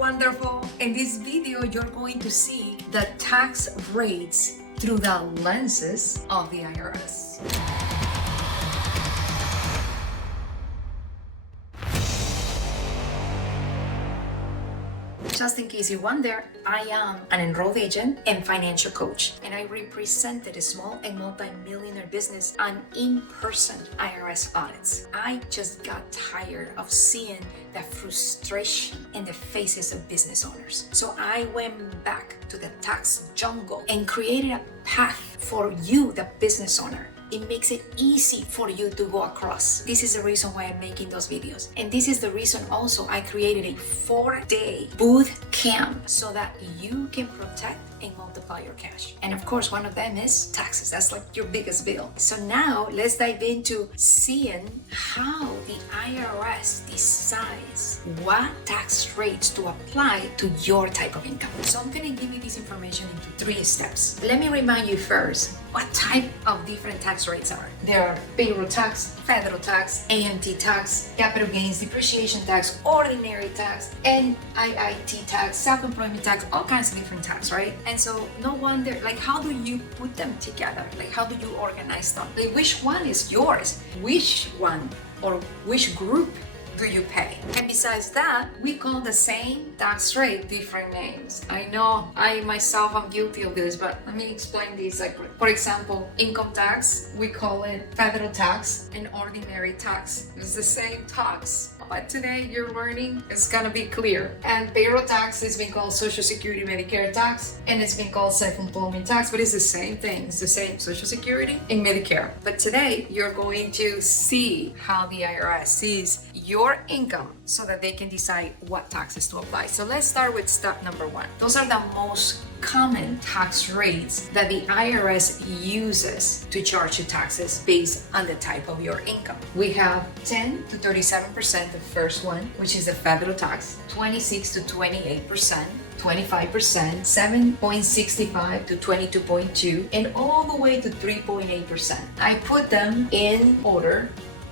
wonderful. In this video, you're going to see the tax rates through the lenses of the IRS. Just in case you wonder, I am an enrolled agent and financial coach, and I represented a small and multi-millionaire business on in-person IRS audits. I just got tired of seeing the frustration in the faces of business owners. So I went back to the tax jungle and created a path for you, the business owner. It makes it easy for you to go across. This is the reason why I'm making those videos. And this is the reason also I created a 4-day boot camp so that you can protect and multiply your cash. And of course, one of them is taxes. That's like your biggest bill. So now let's dive into seeing how the IRS decides what tax rates to apply to your type of income. So I'm gonna give you this information into 3 steps. Let me remind you first what type of different tax rates are. There are payroll tax, federal tax, AMT tax, capital gains, depreciation tax, ordinary tax, and IIT tax, self-employment tax, all kinds of different tax, right? And so no wonder, like, how do you put them together? Like, how do you organize them? Like, which one is yours? Which one or which group do you pay? And besides that, we call the same tax rate different names. I know I myself am guilty of this, but let me explain this. Like, for example, income tax, we call it federal tax and ordinary tax. It's the same tax, but today you're learning it's gonna be clear. And payroll tax has been called Social Security Medicare tax, and it's been called self-employment tax, but it's the same thing. It's the same Social Security and Medicare. But today you're going to see how the IRS sees your income so that they can decide what taxes to apply. So let's start with step number 1. Those are the most common tax rates that the IRS uses to charge you taxes based on the type of your income. We have 10 to 37%, the first one, which is the federal tax, 26 to 28%, 25%, 7.65 to 22.2, and all the way to 3.8%. I put them in order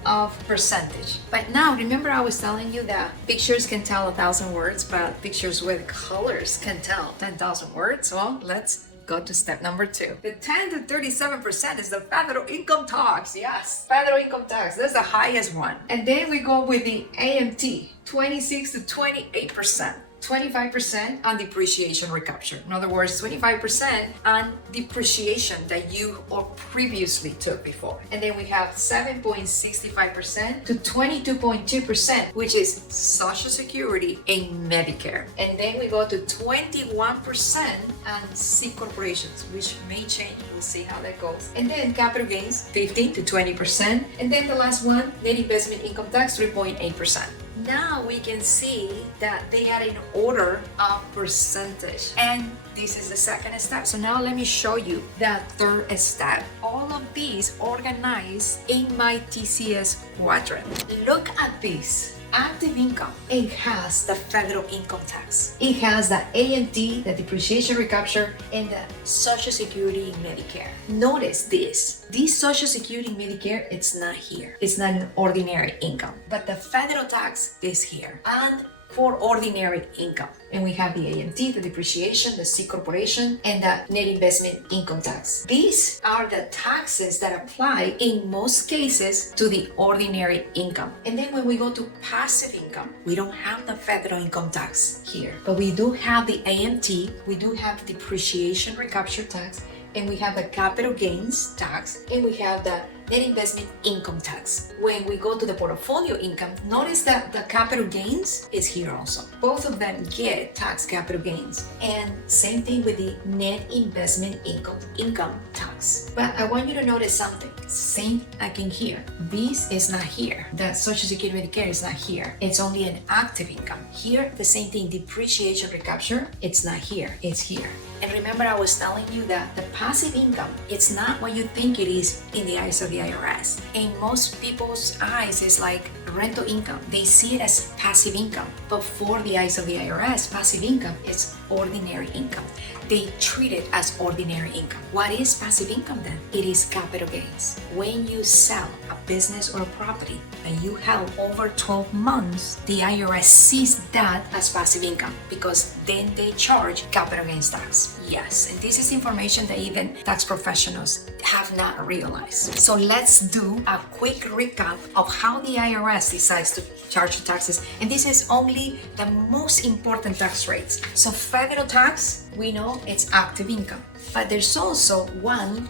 of percentage. But now, remember I was telling you that pictures can tell 1,000 words, but pictures with colors can tell 10,000 words. Well, let's go to step number 2. The 10 to 37% is the federal income tax. Yes, federal income tax. That's the highest one. And then we go with the AMT, 26 to 28%. 25% on depreciation recapture. In other words, 25% on depreciation that you or previously took before. And then we have 7.65% to 22.2%, which is Social Security and Medicare. And then we go to 21% on C corporations, which may change. We'll see how that goes. And then capital gains, 15 to 20%. And then the last one, net investment income tax, 3.8%. Now we can see that they are in order of percentage. And this is the second step. So now let me show you the third step. All of these organized in my TCS quadrant. Look at this. Active income, it has the federal income tax. It has the AMT, the depreciation recapture, and the Social Security and Medicare. Notice this. This Social Security and Medicare, it's not here. It's not an ordinary income. But the federal tax is here. And for ordinary income. And we have the AMT, the depreciation, the C corporation, and the net investment income tax. These are the taxes that apply in most cases to the ordinary income. And then when we go to passive income, we don't have the federal income tax here, but we do have the AMT, we do have depreciation recapture tax, and we have the capital gains tax, and we have the net investment income tax. When we go to the portfolio income, notice that the capital gains is here also. Both of them get tax capital gains. And same thing with the net investment income tax. But I want you to notice something. Same again here. This is not here. The Social Security Medicare is not here. It's only an active income. Here, the same thing, depreciation recapture, it's not here, it's here. And remember I was telling you that the passive income, it's not what you think it is in the eyes of the IRS. In most people's eyes, it's like rental income. They see it as passive income. But for the eyes of the IRS, passive income is ordinary income. They treat it as ordinary income. What is passive income then? important. It is capital gains. When you sell a business or a property and you held over 12 months, the IRS sees that as passive income because then they charge capital gains tax. Yes, and this is information that even tax professionals have not realized. So let's do a quick recap of how the IRS decides to charge the taxes. And this is only the most important tax rates. So federal tax, we know it's active income. But there's also one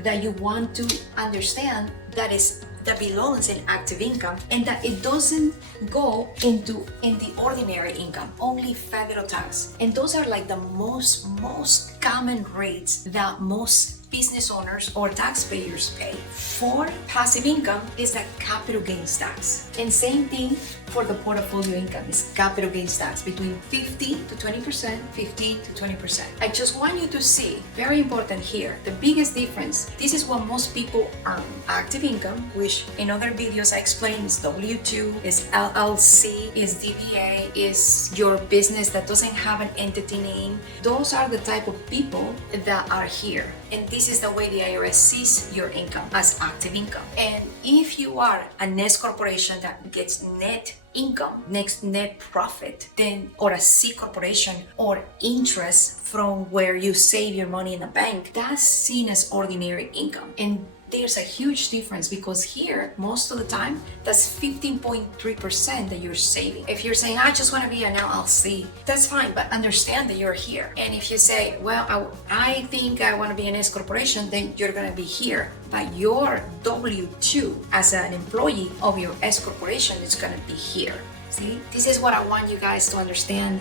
that you want to understand that belongs in active income and that it doesn't go in the ordinary income, only federal tax. And those are like the most common rates that most business owners or taxpayers pay. For passive income is the capital gains tax. And same thing for the portfolio income is capital gains tax between 50 to 20%, 50 to 20%. I just want you to see, very important here, the biggest difference. This is what most people earn. Active income, which in other videos I explained is W-2, is LLC, is DBA, is your business that doesn't have an entity name. Those are the type of people that are here. And this is the way the IRS sees your income as active income. And if you are an S-corporation that gets net income, next net profit, then or a C corporation or interest from where you save your money in a bank, that's seen as ordinary income. And there's a huge difference because here, most of the time, that's 15.3% that you're saving. If you're saying, I just want to be an LLC, that's fine, but understand that you're here. And if you say, well, I think I want to be an S corporation, then you're going to be here. But your W-2 as an employee of your S corporation is going to be here. See, this is what I want you guys to understand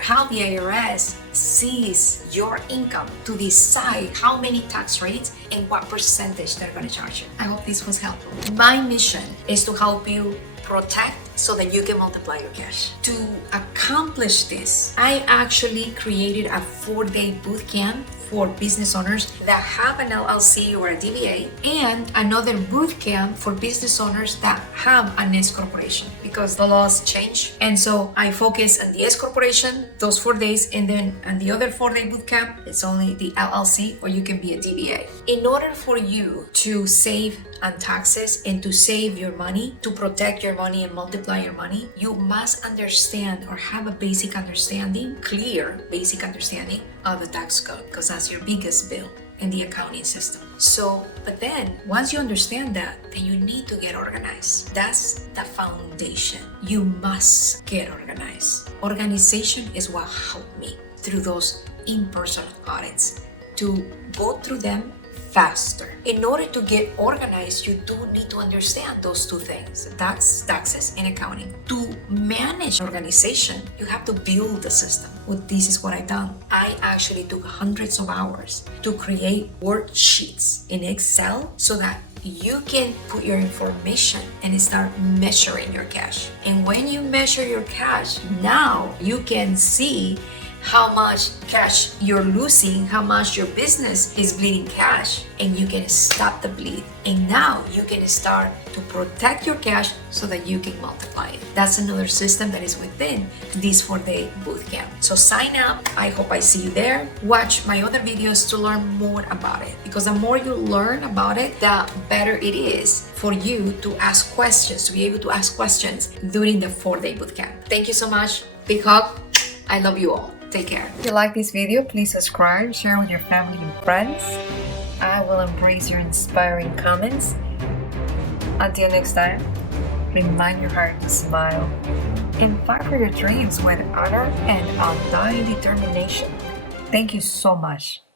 how the IRS sees your income to decide how many tax rates and what percentage they're going to charge you. I hope this was helpful. My mission is to help you protect so that you can multiply your cash. To accomplish this, I actually created a 4-day boot camp for business owners that have an LLC or a DBA, and another boot camp for business owners that have an S corporation because the laws change. And so I focus on the S corporation, those 4 days, and then on the other 4-day boot camp, it's only the LLC or you can be a DBA. In order for you to save on taxes and to save your money, to protect your money and multiply your money, you must understand or have a basic understanding, clear basic understanding of the tax code, because that's your biggest bill in the accounting system. So, but then once you understand that, then you need to get organized. That's the foundation. You must get organized. Organization is what helped me through those in-person audits to go through them faster. In order to get organized, you do need to understand those two things, taxes and accounting. To manage organization, you have to build the system. Well, this is what I've done. I actually took hundreds of hours to create worksheets in Excel so that you can put your information and start measuring your cash. And when you measure your cash, now you can see how much cash you're losing, how much your business is bleeding cash, and you can stop the bleed. And now you can start to protect your cash so that you can multiply it. That's another system that is within this 4-day bootcamp. So sign up. I hope I see you there. Watch my other videos to learn more about it, because the more you learn about it, the better it is for you to ask questions, to be able to ask questions during the 4-day bootcamp. Thank you so much. Big hug. I love you all. Take care. If you like this video, please subscribe, share with your family and friends. I will embrace your inspiring comments. Until next time, remind your heart to smile and fight for your dreams with honor and undying determination. Thank you so much.